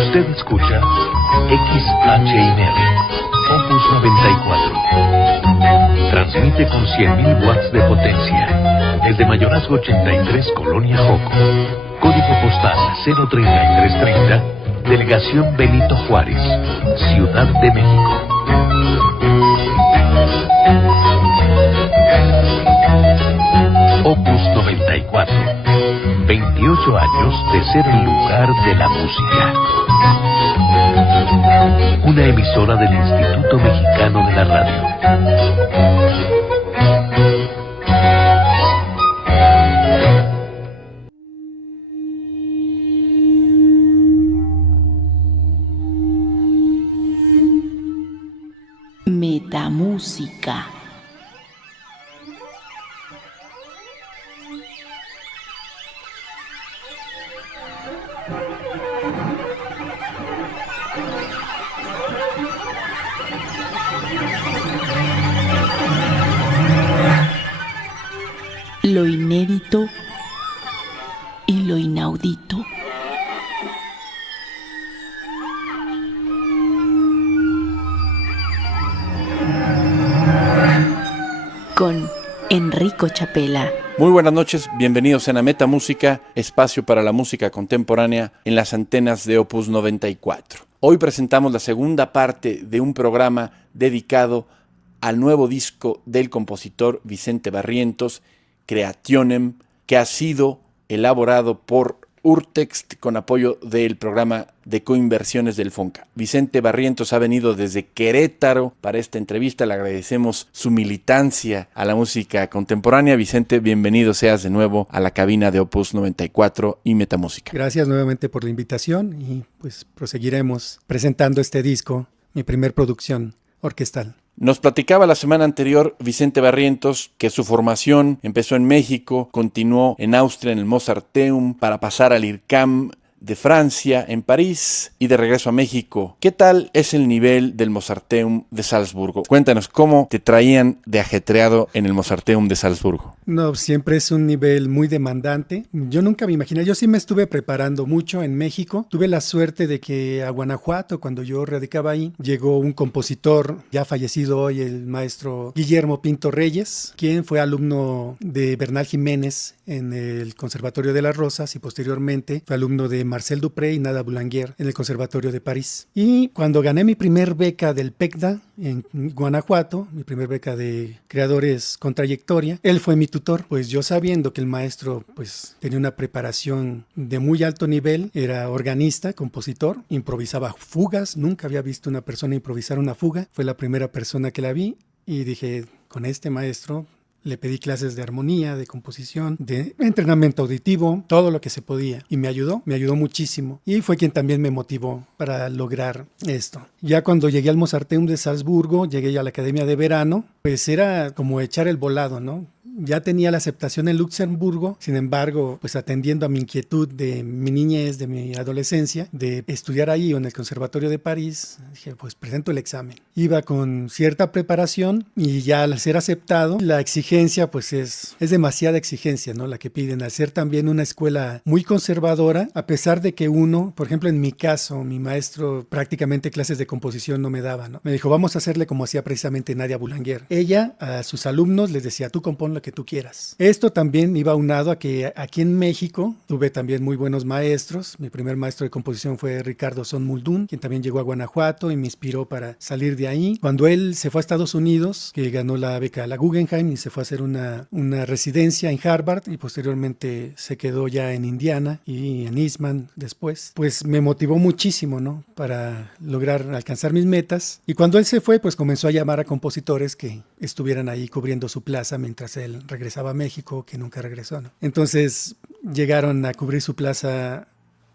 Usted escucha XHINR, Opus 94. Transmite con 100.000 watts de potencia desde Mayorazgo 83, Colonia Joco. Código postal 03330, Delegación Benito Juárez, Ciudad de México. Opus 94. 28 años de ser el lugar de la música. Una emisora del Instituto Mexicano de la Radio. Metamúsica. Lo inédito y lo inaudito. Con Enrico Chapela. Muy buenas noches, bienvenidos a Metamúsica, espacio para la música contemporánea en las antenas de Opus 94. Hoy presentamos la segunda parte de un programa dedicado al nuevo disco del compositor Vicente Barrientos, Creationem, que ha sido elaborado por Urtext con apoyo del programa de coinversiones del FONCA. Vicente Barrientos ha venido desde Querétaro para esta entrevista. Le agradecemos su militancia a la música contemporánea. Vicente, bienvenido seas de nuevo a la cabina de Opus 94 y Metamúsica. Gracias nuevamente por la invitación y pues proseguiremos presentando este disco, mi primer producción orquestal. Nos platicaba la semana anterior Vicente Barrientos que su formación empezó en México, continuó en Austria en el Mozarteum para pasar al IRCAM de Francia en París y de regreso a México. ¿Qué tal es el nivel del Mozarteum de Salzburgo? Cuéntanos, ¿cómo te traían de ajetreado en el Mozarteum de Salzburgo? No, siempre es un nivel muy demandante. Yo nunca me imaginé, yo sí me estuve preparando mucho en México. Tuve la suerte de que a Guanajuato, cuando yo radicaba ahí, llegó un compositor ya fallecido hoy, el maestro Guillermo Pinto Reyes, quien fue alumno de Bernal Jiménez en el Conservatorio de las Rosas y posteriormente fue alumno de Marcel Dupré y Nada Boulanger en el Conservatorio de París. Y cuando gané mi primer beca del PECDA en Guanajuato, mi primer beca de creadores con trayectoria, él fue mi tutor. Pues yo, sabiendo que el maestro pues tenía una preparación de muy alto nivel, era organista, compositor, improvisaba fugas. Nunca había visto una persona improvisar una fuga. Fue la primera persona que la vi y dije, con este maestro le pedí clases de armonía, de composición, de entrenamiento auditivo, todo lo que se podía. Y me ayudó muchísimo. Y fue quien también me motivó para lograr esto. Ya cuando llegué al Mozarteum de Salzburgo, llegué a la Academia de Verano, pues era como echar el volado, ¿no? Ya tenía la aceptación en Luxemburgo, sin embargo, pues atendiendo a mi inquietud de mi niñez, de mi adolescencia, de estudiar ahí o en el Conservatorio de París, dije, pues presento el examen. Iba con cierta preparación y ya al ser aceptado, la exigencia pues es demasiada exigencia, ¿no? La que piden, al ser también una escuela muy conservadora, a pesar de que uno, por ejemplo en mi caso, mi maestro prácticamente clases de composición no me daba, ¿no? Me dijo, vamos a hacerle como hacía precisamente Nadia Boulanger. Ella a sus alumnos les decía, tú compón lo que tú quieras. Esto también iba aunado a que aquí en México tuve también muy buenos maestros. Mi primer maestro de composición fue Ricardo Son Muldún, quien también llegó a Guanajuato y me inspiró para salir de ahí. Cuando él se fue a Estados Unidos, que ganó la beca a la Guggenheim y se fue a hacer una residencia en Harvard y posteriormente se quedó ya en Indiana y en Eastman después, pues me motivó muchísimo, ¿no? Para lograr alcanzar mis metas. Y cuando él se fue, pues comenzó a llamar a compositores que estuvieran ahí cubriendo su plaza mientras él regresaba a México, que nunca regresó, ¿no? Entonces llegaron a cubrir su plaza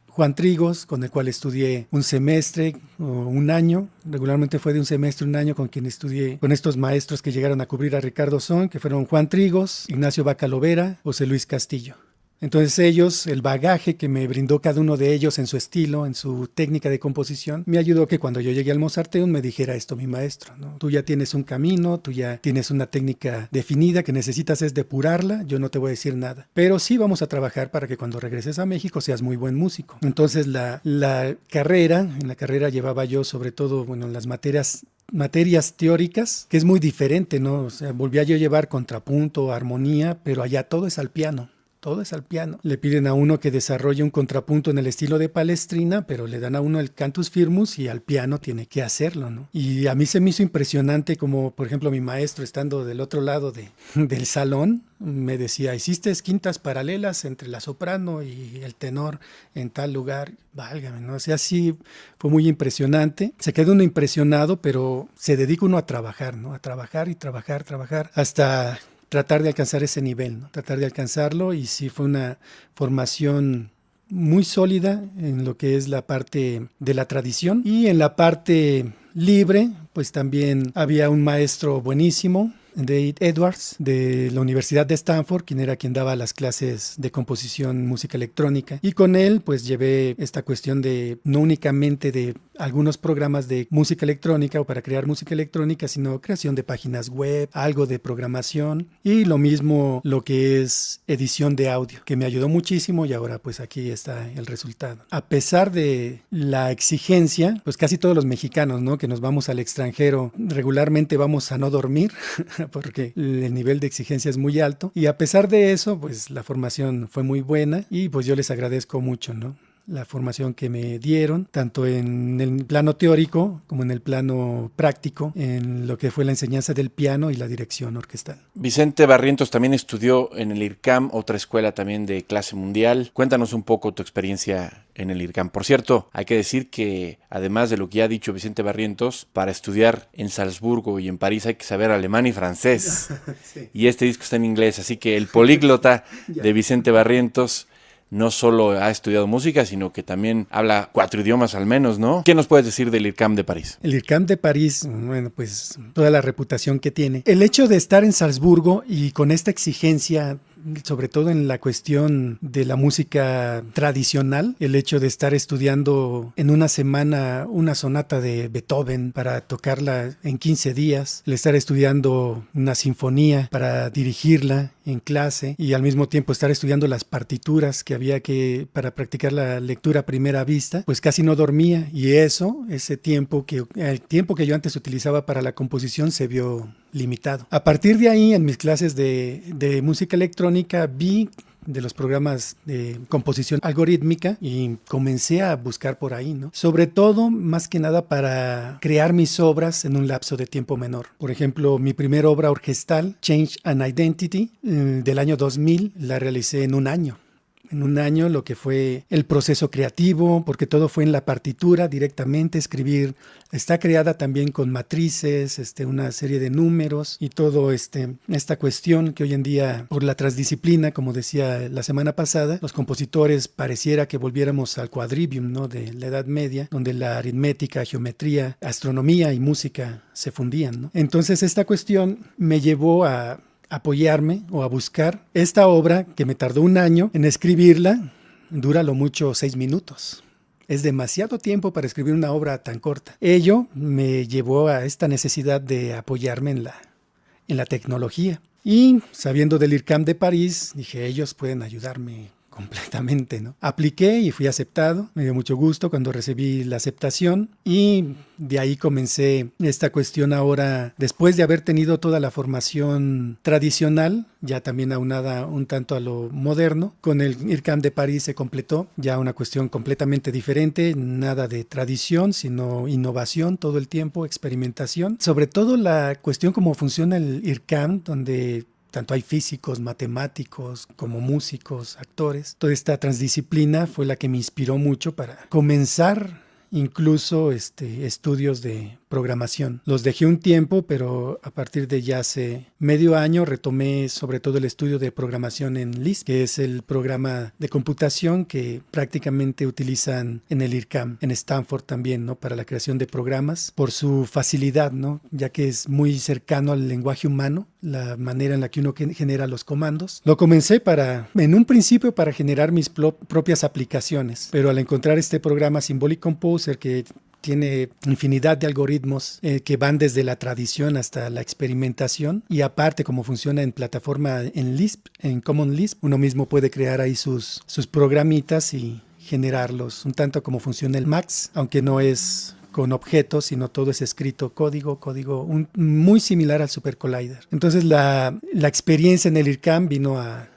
Juan Trigos, con el cual estudié un semestre o un año. Regularmente fue de un semestre, un año, con quien estudié con estos maestros que llegaron a cubrir a Ricardo Son, que fueron Juan Trigos, Ignacio Bacalovera, José Luis Castillo. Entonces ellos, el bagaje que me brindó cada uno de ellos en su estilo, en su técnica de composición, me ayudó que cuando yo llegué al Mozarteum me dijera esto mi maestro, ¿no? Tú ya tienes un camino, tú ya tienes una técnica definida, que necesitas es depurarla, yo no te voy a decir nada. Pero sí vamos a trabajar para que cuando regreses a México seas muy buen músico. Entonces en la carrera llevaba yo sobre todo, bueno, las materias teóricas, que es muy diferente, ¿no? O sea, volvía yo a llevar contrapunto, armonía, pero allá todo es al piano. Todo es al piano. Le piden a uno que desarrolle un contrapunto en el estilo de Palestrina, pero le dan a uno el cantus firmus y al piano tiene que hacerlo, ¿no? Y a mí se me hizo impresionante como, por ejemplo, mi maestro estando del otro lado del salón, me decía, hiciste quintas paralelas entre la soprano y el tenor en tal lugar, válgame, ¿no? O sea, sí fue muy impresionante. Se queda uno impresionado, pero se dedica uno a trabajar, ¿no? A trabajar y trabajar hasta tratar de alcanzar ese nivel, ¿no? Tratar de alcanzarlo, y sí fue una formación muy sólida en lo que es la parte de la tradición, y en la parte libre pues también había un maestro buenísimo, Dave Edwards, de la Universidad de Stanford, quien daba las clases de composición música electrónica, y con él pues llevé esta cuestión de no únicamente de algunos programas de música electrónica o para crear música electrónica, sino creación de páginas web, algo de programación, y lo mismo lo que es edición de audio, que me ayudó muchísimo, y ahora pues aquí está el resultado. A pesar de la exigencia, pues casi todos los mexicanos, ¿no?, que nos vamos al extranjero, regularmente vamos a no dormir porque el nivel de exigencia es muy alto, y a pesar de eso pues la formación fue muy buena, y pues yo les agradezco mucho, ¿no?, la formación que me dieron, tanto en el plano teórico como en el plano práctico, en lo que fue la enseñanza del piano y la dirección orquestal. Vicente Barrientos también estudió en el IRCAM, otra escuela también de clase mundial. Cuéntanos un poco tu experiencia en el IRCAM. Por cierto, hay que decir que además de lo que ya ha dicho Vicente Barrientos, para estudiar en Salzburgo y en París hay que saber alemán y francés. Sí. Y este disco está en inglés, así que el políglota de Vicente Barrientos no solo ha estudiado música, sino que también habla 4 idiomas al menos, ¿no? ¿Qué nos puedes decir del IRCAM de París? El IRCAM de París, bueno, pues toda la reputación que tiene. El hecho de estar en Salzburgo y con esta exigencia, sobre todo en la cuestión de la música tradicional, el hecho de estar estudiando en una semana una sonata de Beethoven para tocarla en 15 días, el estar estudiando una sinfonía para dirigirla en clase, y al mismo tiempo estar estudiando las partituras que había que para practicar la lectura a primera vista, pues casi no dormía, y el tiempo que yo antes utilizaba para la composición se vio limitado. A partir de ahí, en mis clases de música electrónica, vi de los programas de composición algorítmica y comencé a buscar por ahí, ¿no? Sobre todo, más que nada, para crear mis obras en un lapso de tiempo menor. Por ejemplo, mi primera obra orquestal, Change and Identity, del año 2000, la realicé en un año. En un año, lo que fue el proceso creativo, porque todo fue en la partitura directamente, escribir. Está creada también con matrices, una serie de números, y todo esta cuestión que hoy en día, por la transdisciplina, como decía la semana pasada, los compositores pareciera que volviéramos al quadrivium, ¿no?, de la Edad Media, donde la aritmética, geometría, astronomía y música se fundían, ¿no? Entonces esta cuestión me llevó a apoyarme o a buscar esta obra que me tardó un año en escribirla. Dura lo mucho 6 minutos. Es demasiado tiempo para escribir una obra tan corta. Ello me llevó a esta necesidad de apoyarme en la tecnología. Y sabiendo del IRCAM de París, dije, ellos pueden ayudarme completamente, ¿no? Apliqué y fui aceptado. Me dio mucho gusto cuando recibí la aceptación, y de ahí comencé esta cuestión ahora, después de haber tenido toda la formación tradicional, ya también aunada un tanto a lo moderno. Con el IRCAM de París se completó ya una cuestión completamente diferente, nada de tradición, sino innovación todo el tiempo, experimentación. Sobre todo la cuestión cómo funciona el IRCAM, donde tanto hay físicos, matemáticos, como músicos, actores. Toda esta transdisciplina fue la que me inspiró mucho para comenzar incluso estudios de programación. Los dejé un tiempo, pero a partir de ya hace medio año retomé sobre todo el estudio de programación en Lisp, que es el programa de computación que prácticamente utilizan en el IRCAM, en Stanford también, ¿no?, para la creación de programas, por su facilidad, ¿no?, ya que es muy cercano al lenguaje humano. la manera en la que uno genera los comandos. Lo comencé en un principio para generar mis propias aplicaciones, pero al encontrar este programa Symbolic Composer que tiene infinidad de algoritmos que van desde la tradición hasta la experimentación, y aparte como funciona en plataforma en Lisp, en Common Lisp, uno mismo puede crear ahí sus programitas y generarlos, un tanto como funciona el Max, aunque no es con objetos, sino todo es escrito código muy similar al Super Collider. Entonces la experiencia en el IRCAM vino a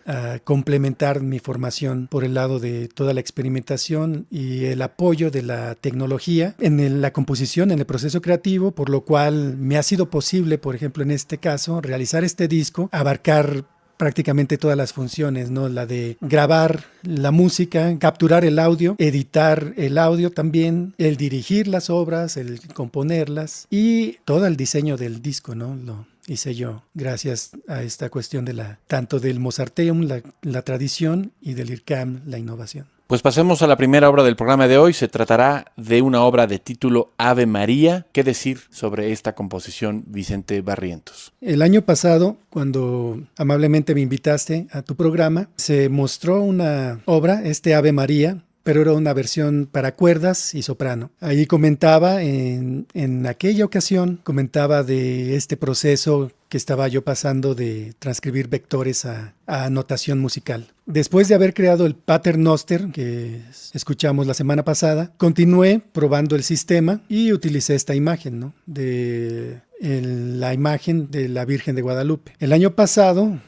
complementar mi formación por el lado de toda la experimentación y el apoyo de la tecnología en la composición, en el proceso creativo, por lo cual me ha sido posible, por ejemplo, en este caso, realizar este disco, abarcar prácticamente todas las funciones, ¿no? La de grabar la música, capturar el audio, editar el audio también, el dirigir las obras, el componerlas y todo el diseño del disco, ¿no? Lo hice yo, gracias a esta cuestión tanto del Mozarteum, la tradición, y del IRCAM, la innovación. Pues pasemos a la primera obra del programa de hoy. Se tratará de una obra de título Ave María. ¿Qué decir sobre esta composición, Vicente Barrientos? El año pasado, cuando amablemente me invitaste a tu programa, se mostró una obra, Ave María, pero era una versión para cuerdas y soprano. Ahí comentaba, en aquella ocasión, comentaba de este proceso que estaba yo pasando de transcribir vectores a notación musical. Después de haber creado el Paternoster, que escuchamos la semana pasada, continué probando el sistema y utilicé esta imagen, ¿no? La imagen de la Virgen de Guadalupe. El año pasado,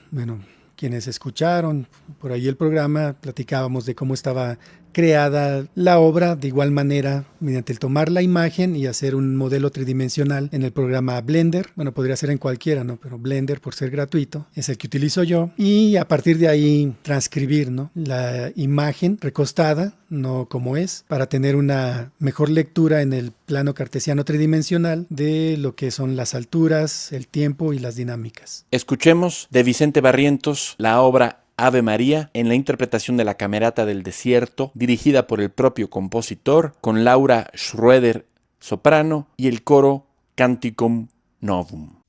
quienes escucharon por ahí el programa, platicábamos de cómo estaba creada la obra, de igual manera mediante el tomar la imagen y hacer un modelo tridimensional en el programa Blender. Bueno, podría ser en cualquiera, ¿no? Pero Blender, por ser gratuito, es el que utilizo yo, y a partir de ahí transcribir, ¿no? La imagen recostada, no como es, para tener una mejor lectura en el plano cartesiano tridimensional de lo que son las alturas, el tiempo y las dinámicas. Escuchemos de Vicente Barrientos la obra Ave María en la interpretación de la Camerata del Desierto, dirigida por el propio compositor, con Laura Schroeder, soprano, y el coro Canticum Novum.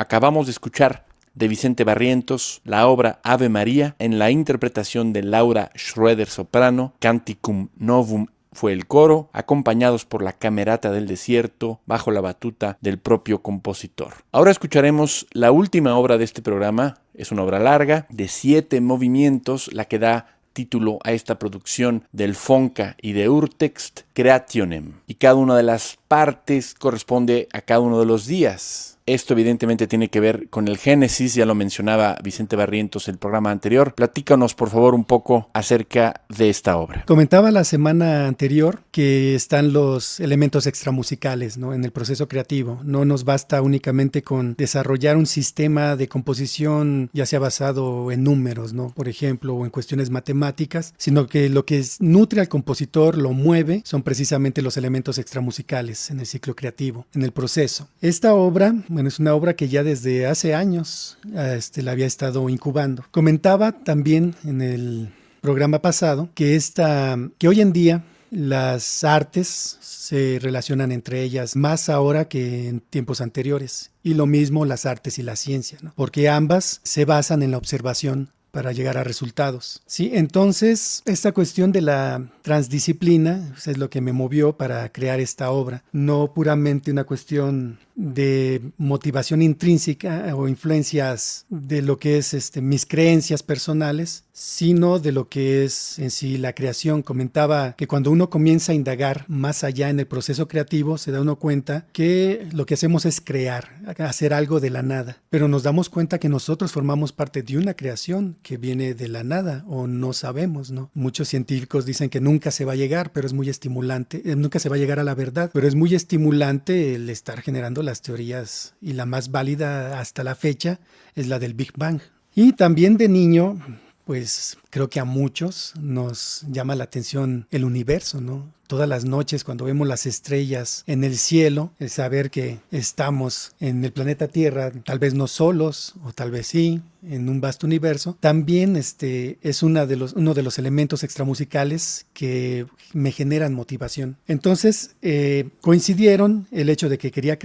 Acabamos de escuchar de Vicente Barrientos la obra Ave María en la interpretación de Laura Schroeder soprano, Canticum Novum fue el coro, acompañados por la Camerata del Desierto, bajo la batuta del propio compositor. Ahora escucharemos la última obra de este programa. Es una obra larga, de 7 movimientos, la que da título a esta producción del Fonca y de Urtext, Creationem. Y cada una de las partes corresponde a cada uno de los días. Esto evidentemente tiene que ver con el Génesis, ya lo mencionaba Vicente Barrientos en el programa anterior. Platícanos por favor un poco acerca de esta obra. Comentaba la semana anterior que están los elementos extramusicales, ¿no?, en el proceso creativo. No nos basta únicamente con desarrollar un sistema de composición ya sea basado en números, ¿no?, por ejemplo, o en cuestiones matemáticas, sino que lo que nutre al compositor, lo mueve, son precisamente los elementos extramusicales en el ciclo creativo, en el proceso. Esta obra, es una obra que ya desde hace años la había estado incubando. Comentaba también en el programa pasado que hoy en día las artes se relacionan entre ellas más ahora que en tiempos anteriores. Y lo mismo las artes y la ciencia, ¿no?, porque ambas se basan en la observación para llegar a resultados, ¿sí? Entonces, esta cuestión de la transdisciplina es lo que me movió para crear esta obra, no puramente una cuestión de motivación intrínseca o influencias de lo que es mis creencias personales, sino de lo que es en sí la creación. Comentaba que cuando uno comienza a indagar más allá en el proceso creativo, se da uno cuenta que lo que hacemos es crear, hacer algo de la nada, pero nos damos cuenta que nosotros formamos parte de una creación que viene de la nada, o no sabemos, ¿no? Muchos científicos dicen que nunca se va a llegar, pero es muy estimulante, nunca se va a llegar a la verdad, pero es muy estimulante el estar generando las teorías, y la más válida hasta la fecha es la del Big Bang. Y también de niño, pues creo que a muchos nos llama la atención el universo, ¿no? Todas las noches cuando vemos las estrellas en el cielo, el saber que estamos en el planeta Tierra, tal vez no solos, o tal vez sí, en un vasto universo, también es uno de los elementos extramusicales que me generan motivación. Entonces coincidieron el hecho de que quería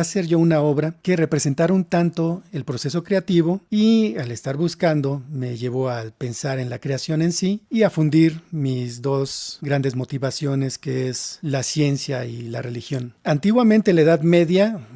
hacer yo una obra que representara un tanto el proceso creativo, y al estar buscando me llevó a pensar en la creación en sí y a fundir mis dos grandes motivaciones, que es la ciencia y la religión. Antiguamente, en la Edad Media,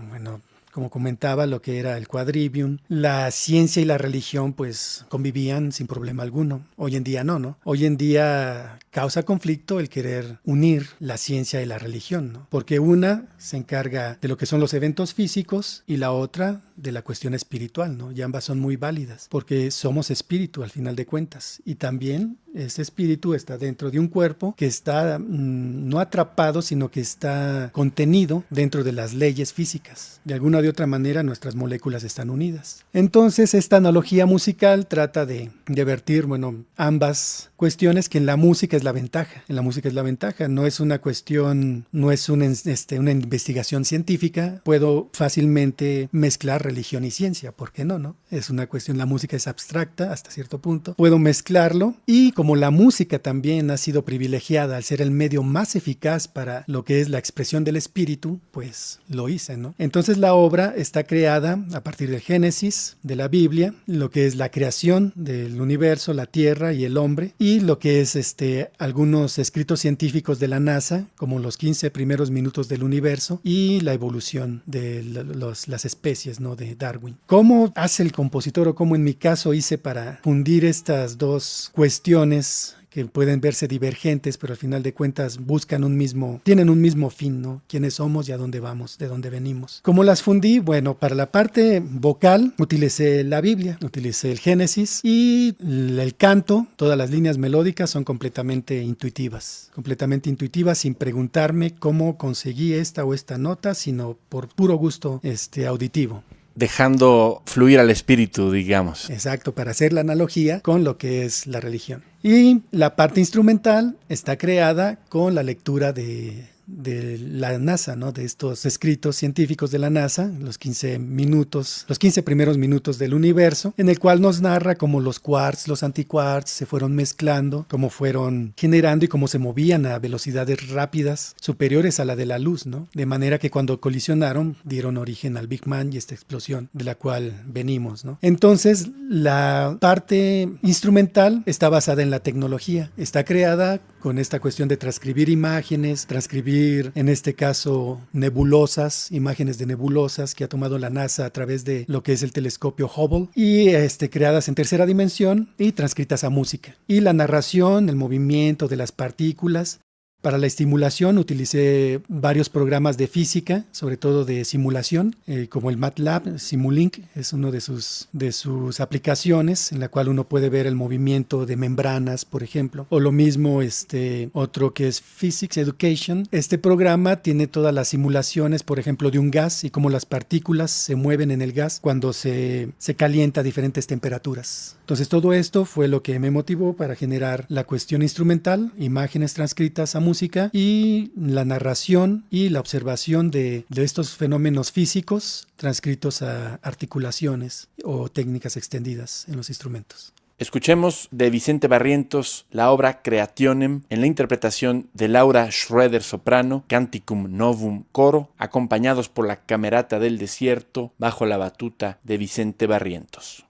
como comentaba, lo que era el quadrivium, la ciencia y la religión pues convivían sin problema alguno. Hoy en día no. Hoy en día causa conflicto el querer unir la ciencia y la religión, ¿no? Porque una se encarga de lo que son los eventos físicos y la otra de la cuestión espiritual, ¿no? Y ambas son muy válidas, porque somos espíritu al final de cuentas, y también ese espíritu está dentro de un cuerpo que está no atrapado, sino que está contenido dentro de las leyes físicas. De alguna o de otra manera nuestras moléculas están unidas. Entonces esta analogía musical trata de vertir, ambas cuestiones, que en la música es la ventaja. En la música es la ventaja, no es una cuestión, no es una investigación científica. Puedo fácilmente mezclar religión y ciencia, ¿por qué no? Es una cuestión, la música es abstracta hasta cierto punto. Puedo mezclarlo, y como la música también ha sido privilegiada al ser el medio más eficaz para lo que es la expresión del espíritu, pues lo hice, ¿no? Entonces la obra está creada a partir del Génesis, de la Biblia, lo que es la creación del universo, la Tierra y el hombre, y lo que es algunos escritos científicos de la NASA, como los 15 primeros minutos del universo y la evolución de las especies, ¿no?, de Darwin. ¿Cómo hace el compositor, o cómo en mi caso hice para fundir estas dos cuestiones que pueden verse divergentes, pero al final de cuentas tienen un mismo fin, ¿no? Quiénes somos y a dónde vamos, de dónde venimos? ¿Cómo las fundí? Para la parte vocal utilicé la Biblia, utilicé el Génesis, y el canto, todas las líneas melódicas son completamente intuitivas, sin preguntarme cómo conseguí esta o esta nota, sino por puro gusto auditivo. Dejando fluir al espíritu, digamos. Exacto, para hacer la analogía con lo que es la religión. Y la parte instrumental está creada con la lectura de de la NASA, ¿no? De estos escritos científicos de la NASA, los 15 primeros minutos del universo, en el cual nos narra cómo los quarks, los antiquarks se fueron mezclando, cómo fueron generando y cómo se movían a velocidades rápidas superiores a la de la luz, ¿no? De manera que cuando colisionaron dieron origen al Big Bang y esta explosión de la cual venimos, ¿no? Entonces, la parte instrumental está basada en la tecnología, está creada con esta cuestión de transcribir imágenes, transcribir en este caso nebulosas, imágenes de nebulosas que ha tomado la NASA a través de lo que es el telescopio Hubble y creadas en tercera dimensión y transcritas a música. Y la narración, el movimiento de las partículas. Para la estimulación utilicé varios programas de física, sobre todo de simulación, como el MATLAB, Simulink, es uno de sus aplicaciones, en la cual uno puede ver el movimiento de membranas, por ejemplo, o lo mismo otro que es Physics Education. Este programa tiene todas las simulaciones, por ejemplo, de un gas y cómo las partículas se mueven en el gas cuando se calienta a diferentes temperaturas. Entonces todo esto fue lo que me motivó para generar la cuestión instrumental, imágenes transcritas a música y la narración y la observación de estos fenómenos físicos transcritos a articulaciones o técnicas extendidas en los instrumentos. Escuchemos de Vicente Barrientos la obra Creationem en la interpretación de Laura Schroeder soprano, Canticum Novum coro, acompañados por la Camerata del Desierto bajo la batuta de Vicente Barrientos.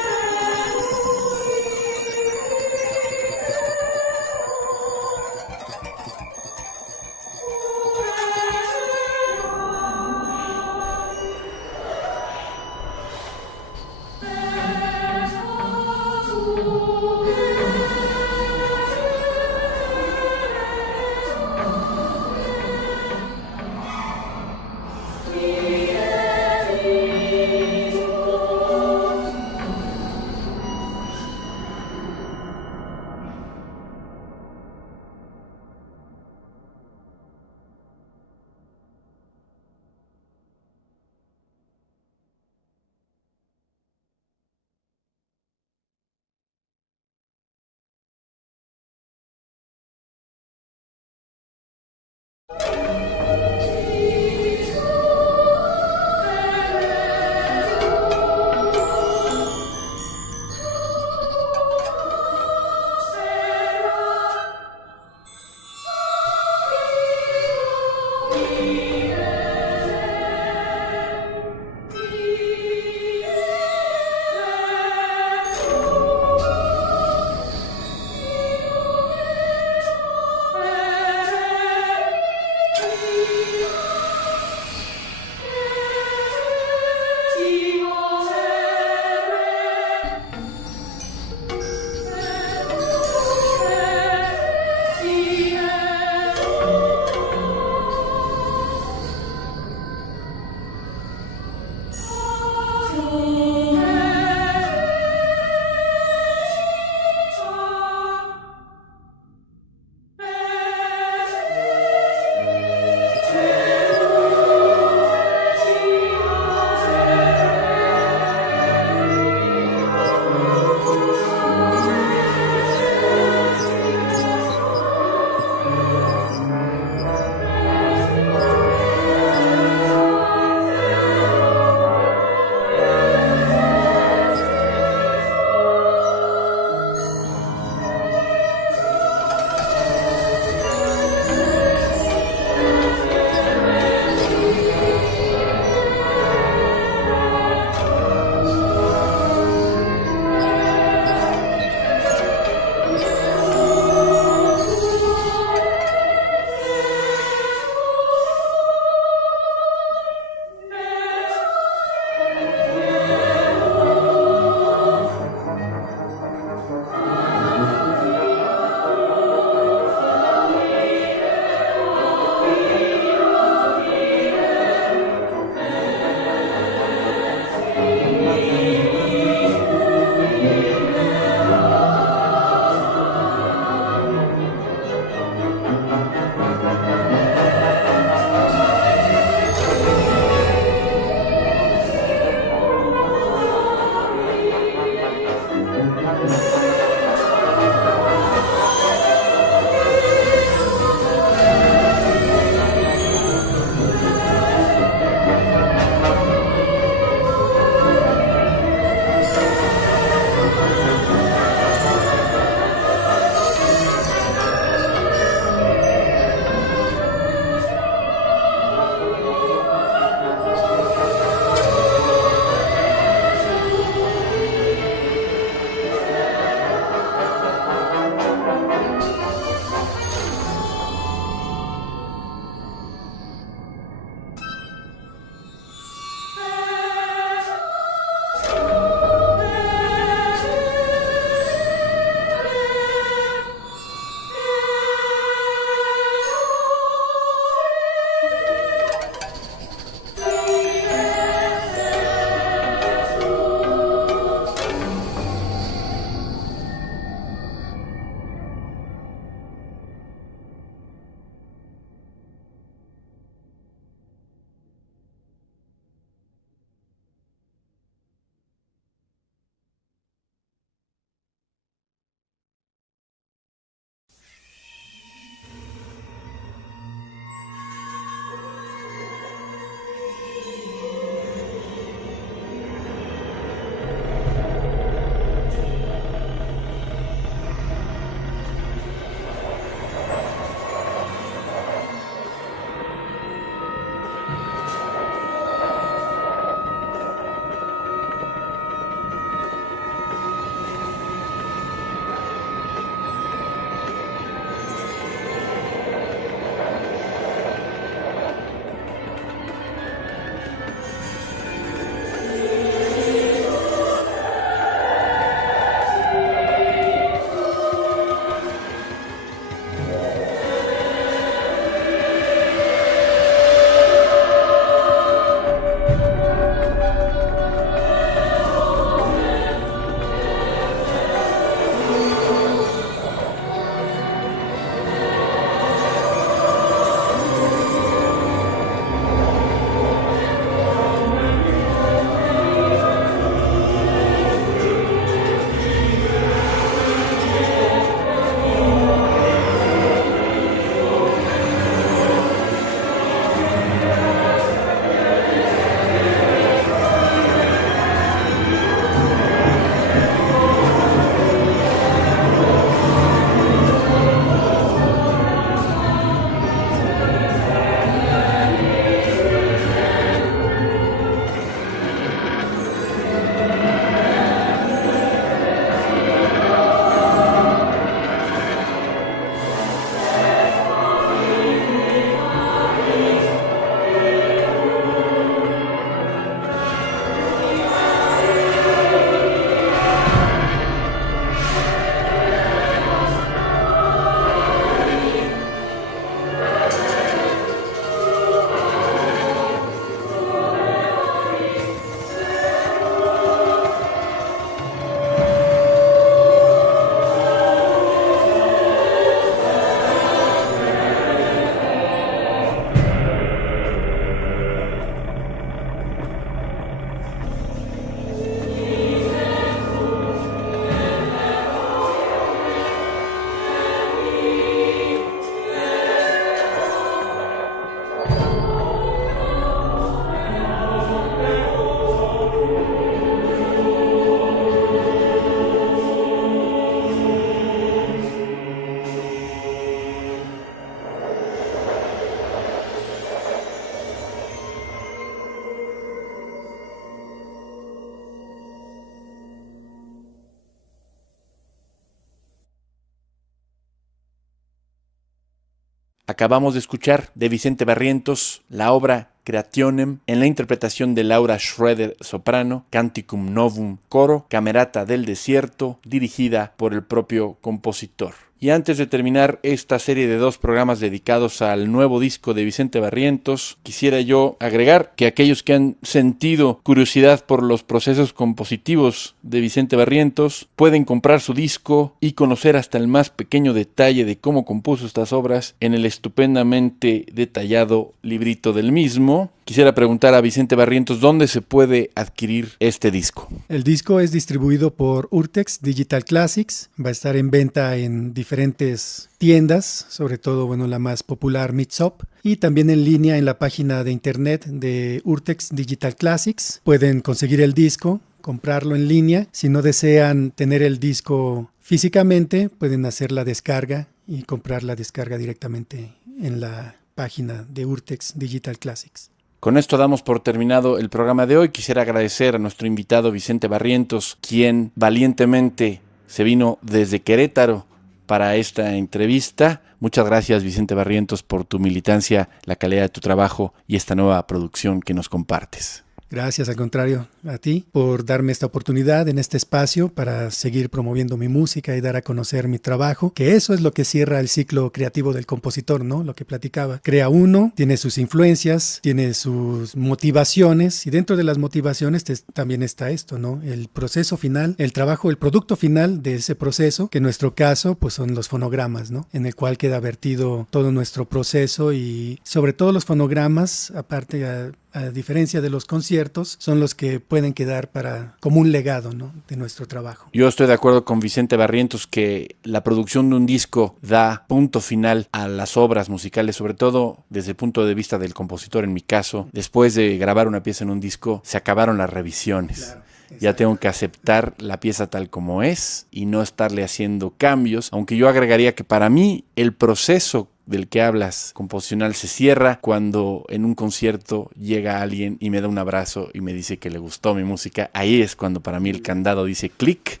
Acabamos de escuchar de Vicente Barrientos la obra Creationem en la interpretación de Laura Schroeder, soprano, Canticum Novum, coro, Camerata del Desierto, dirigida por el propio compositor. Y antes de terminar esta serie de 2 programas dedicados al nuevo disco de Vicente Barrientos, quisiera yo agregar que aquellos que han sentido curiosidad por los procesos compositivos de Vicente Barrientos pueden comprar su disco y conocer hasta el más pequeño detalle de cómo compuso estas obras en el estupendamente detallado librito del mismo. Quisiera preguntar a Vicente Barrientos dónde se puede adquirir este disco. El disco es distribuido por Urtext Digital Classics, va a estar en venta en diferentes tiendas, sobre todo la más popular Mixup, y también en línea en la página de internet de Urtext Digital Classics. Pueden conseguir el disco, comprarlo en línea. Si no desean tener el disco físicamente, pueden hacer la descarga y comprar la descarga directamente en la página de Urtext Digital Classics. Con esto damos por terminado el programa de hoy. Quisiera agradecer a nuestro invitado Vicente Barrientos, quien valientemente se vino desde Querétaro para esta entrevista. Muchas gracias, Vicente Barrientos, por tu militancia, la calidad de tu trabajo y esta nueva producción que nos compartes. Gracias, al contrario, a ti por darme esta oportunidad en este espacio para seguir promoviendo mi música y dar a conocer mi trabajo, que eso es lo que cierra el ciclo creativo del compositor, ¿no? Lo que platicaba. Crea uno, tiene sus influencias, tiene sus motivaciones, y dentro de las motivaciones también está esto, ¿no? El proceso final, el trabajo, el producto final de ese proceso, que en nuestro caso pues son los fonogramas, ¿no? En el cual queda vertido todo nuestro proceso, y sobre todo los fonogramas, aparte a diferencia de los conciertos, son los que pueden quedar como un legado, ¿no? De nuestro trabajo. Yo estoy de acuerdo con Vicente Barrientos que la producción de un disco da punto final a las obras musicales, sobre todo desde el punto de vista del compositor. En mi caso, después de grabar una pieza en un disco, se acabaron las revisiones. Claro. Ya tengo que aceptar la pieza tal como es y no estarle haciendo cambios, aunque yo agregaría que para mí el proceso del que hablas composicional se cierra cuando en un concierto llega alguien y me da un abrazo y me dice que le gustó mi música. Ahí es cuando para mí el candado dice clic.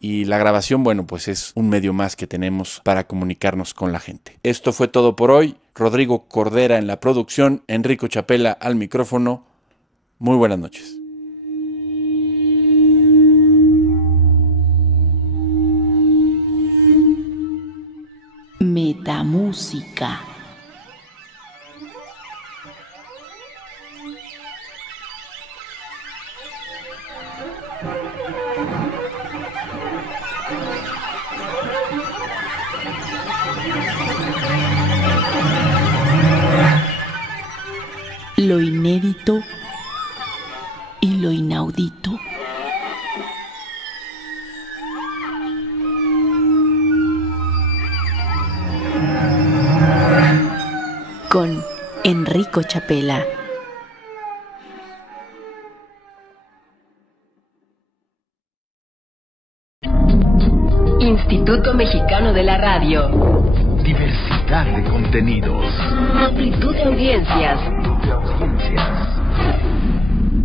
Y la grabación, pues es un medio más que tenemos para comunicarnos con la gente. Esto fue todo por hoy. Rodrigo Cordera en la producción, Enrico Chapela al micrófono. Muy buenas noches. Metamúsica. Lo inédito y lo inaudito. Con Enrico Chapela. Instituto Mexicano de la Radio. Diversidad de contenidos. Amplitud de audiencias.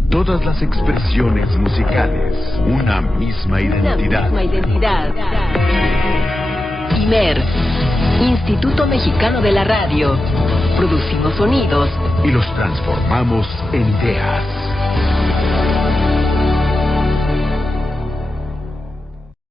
Todas las expresiones musicales. Una misma identidad. IMER, Instituto Mexicano de la Radio. Producimos sonidos y los transformamos en ideas.